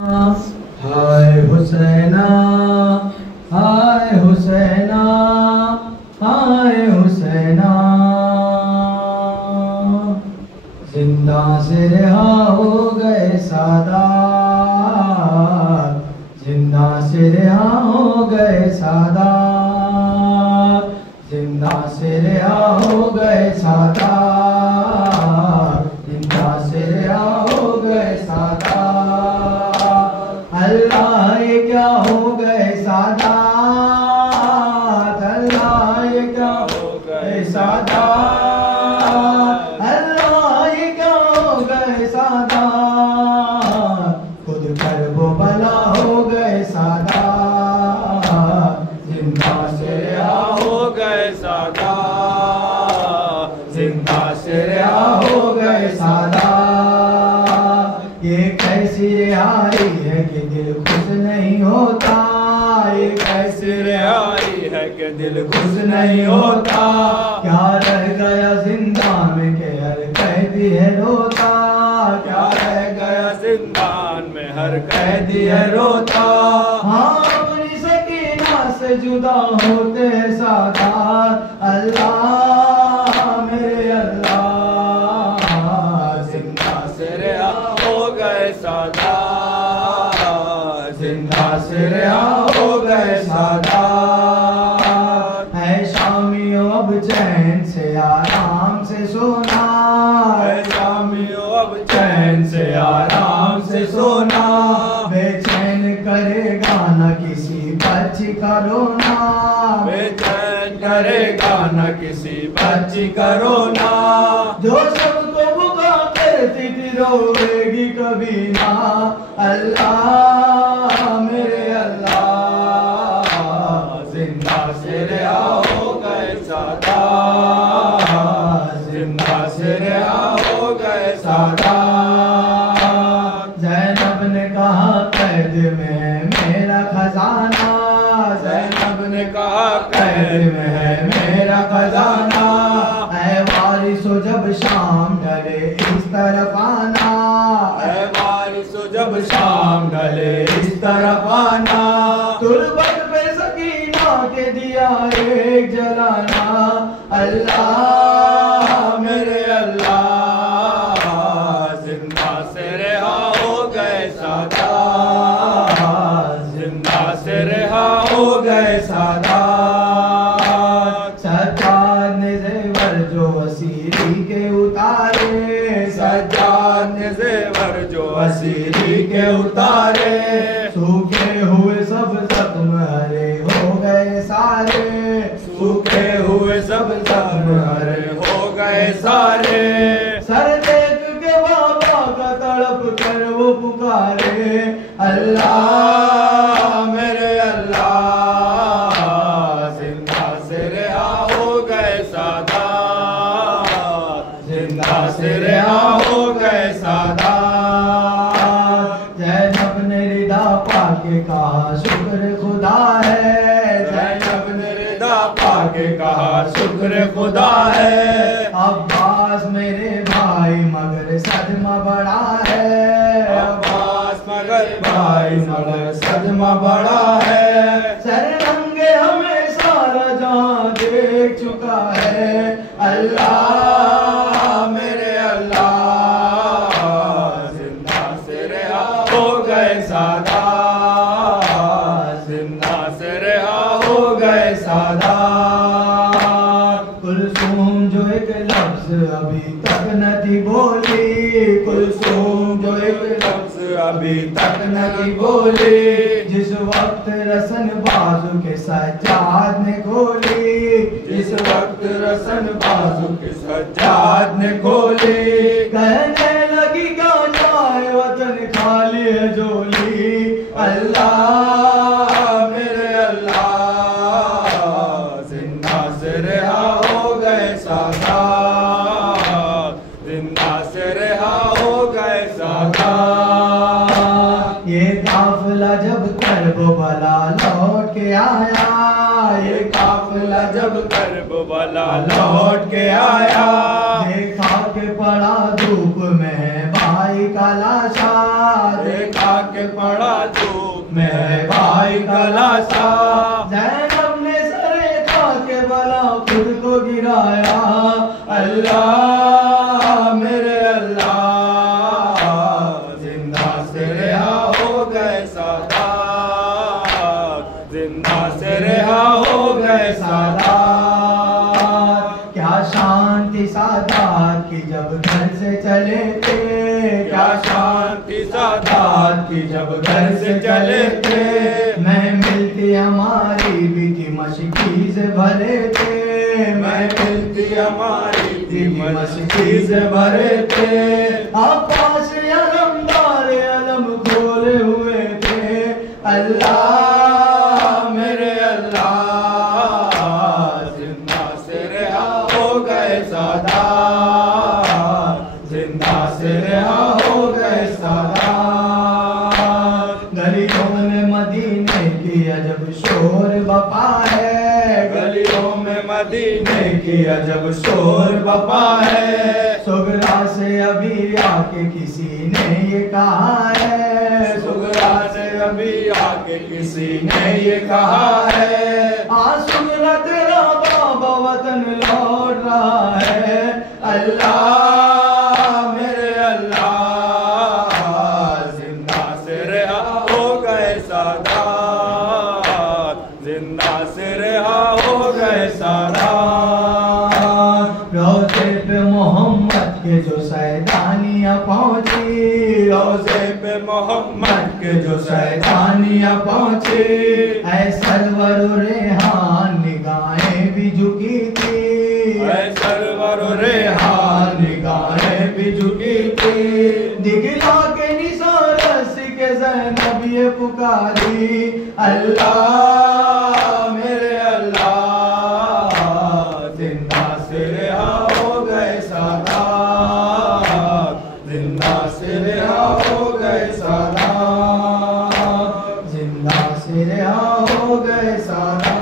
हाय हुसैना, हाय हुसैना, हाय हुसैना, जिंदा से रिहा हो गए सादात, जिंदा से रिहा हो गए सादात, जिंदा से रिहा हो गए सादात, जिंदा से रिहा हो गए सादात। अल्लाह ये क्या हो गए सादात, अल्लाह ये क्या हो गए सादात, अल्लाह ये क्या हो गए सादात, खुद कर्बो बला हो गए सादात, जिंदा से रिहा हो गए सादात, जिंदा से रिहा हो गए सादात। ये कैसी रिहाई है कि दिल खुश नहीं होता, ये कैसी रिहाई है कि दिल खुश नहीं होता। क्या रह गया जिंदान में के हर कैदी है रोता, क्या रह गया जिंदान में हर कैदी है रोता। हाँ अपनी सकीना से जुदा होते सादात, अल्लाह मेरे अल्लाह, जिंदा से रिहा हो गए सादात, जिंदा से रिहा हो गए सादात। है शामियों अब चैन से आराम से सोना, है शामियों अब चैन से आराम से सोना। बेचैन करेगा न किसी बच्ची का रोना, बेचैन करेगा न किसी बच्ची का रोना। जो सबको बुका करती थी रोएगी कभी ना, अल्लाह मेरे अल्लाह, जिंदा से रिहा हो गए सादात, जिंदा से रिहा हो गए सादात। ज़ैनब ने कहा कैद में है मेरा खजाना, ज़ैनब ने कहा कैद में है मेरा खजाना। ऐ वारिसो जब शाम ढले इस तरफ आना, ऐ वारिसो जब शाम ढले इस तरफ आना। तुरबत पे सकीना के दिया एक जलाना, अल्लाह मेरे अल्लाह, जिंदा से रिहा हो गए सादात, जिंदा से रिहा हो गए सादात। सज्जाद ने ज़ेवर जो असीरी के उतारे, सज्जाद ने ज़ेवर जो असीरी के उतारे। सूखे हुए सब जख्म हरे हो गए सारे, सूखे हुए सब जख्म हरे हो गए सारे। सर देख के बाबा का तड़प कर वो पुकारे, अल्लाह मेरे अल्लाह, जिंदा से रिहा हो गए सादात, जिंदा से रिहा हो गए सादात। ज़ैनब ने रिदा पाके कहा शुक्र खुदा है, ज़ैनब ने रिदा पाके कहा शुक्र खुदा है। अब्बास मेरे भाई मगर सदमा बड़ा है, अब्बास मगर भाई मगर सदमा बड़ा है। सर नंगे हमें सारा जहां देख चुका है, अल्लाह मेरे अल्लाह, जिंदा से रिहा हो गए सादात, जिंदा से रिहा हो गए सादात। कुलसूम जो एक लफ्ज अभी तक न थी बोली, कुलसूम जो एक लफ्ज अभी तक न थी बोली। जिस वक्त रसन बाजू के सज्जाद ने खोली, जिस वक्त रसन बाजू के सज्जाद ने खोली। कहने लगी क्या जाए वतन खाली है जोली, अल्लाह मेरे अल्लाह, जिंदा से रिहा हो गए सादात, जिंदा से रिहा हो गए सादात। ये काफिला जब करबला लौट के आया, ये काफिला जब करबला लौट के आया। देखा के पड़ा धूप में भाई का तलाशा, देखा के पड़ा चूप मैं भाई का लाशा। ज़ैनब ने सरे खा के भला खुद को गिराया, अल्लाह मेरे अल्लाह, जिंदा से रिहा हो गए सादात, जिंदा से रिहा हो गए सादात। क्या शांति सादात की जब घर से चले थे, क्या शांति सादात सादात की जब घर से चले थे। मैं मिलती हमारी भी थी मशकी से भरे थे, मैं मिलती हमारी थी मशकी से भरे थे। आपास अलमदार अलम खोले हुए थे, अल्लाह मेरे अल्लाह, जिंदा से रिहा हो गए सादात, जिंदा से रिहा हो गए सादात। गलियों में मदीने की अजब शोर बपा है, गलियों में मदीने की अजब शोर बपा है। सुगरा से अभी आके किसी ने ये कहा है, सुगरा से अभी आके किसी ने ये कहा है, सुगरा तेरा बाबा वतन लौट रहा है, अल्लाह मेरे अल्लाह, जिंदा से रिहा हो गए सादात, जिंदा से रिहा हो गए सादात। रोज़े पे मोहम्मद के जो सैदानियाँ पहुँची, रोज़े पे मोहम्मद के जो सैदानियाँ पहुँची, ऐ सरवर रेहान निगाहें भी झुकी थी, ऐ सरवर रेहान निगाहें भी झुकी थी। दिखला के निसारस के ज़ैनब ये पुकारी, अल्लाह मेरे अल्लाह, जिंदा से रिहा हो गए सादात, जिंदा से रिहा हो गए सादात, जिंदा से रिहा हो गए सादात।